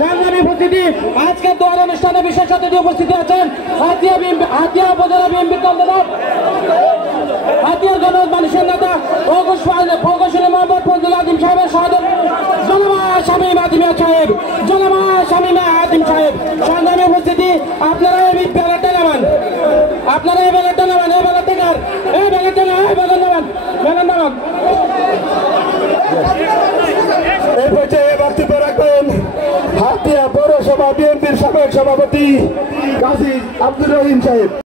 সংগ্রামী উপস্থিতি আজকে দোয়ার অনুষ্ঠানে বিশেষ অতিথি উপস্থিত আছেন হাতিয়া উপজেলা বিএনপির কনভেনর হাতিয়ার গণত মানুষের নেতা প্রকৌশলী মোহাম্মদ ফজলুল আজিম সাহেবের সহযোগী জনাবা শামীম আজিমিয়া সাহেব জনাবা শামীম আজিম সাহেব। সংগ্রামী উপস্থিতি আপনারা এই ব্যানারটা নামান, আপনারা এই ব্যানারটা নামান, এই ব্যানারটা কার, এই ব্যানারটা না, এই ব্যানার নামান, ব্যানার নামান। এই পর্যায়ে বক্তব্য রাখবেন হাতিয়া পৌরসভা বিএনপির সাবেক সভাপতি কাজী আব্দুর রহিম সাহেব।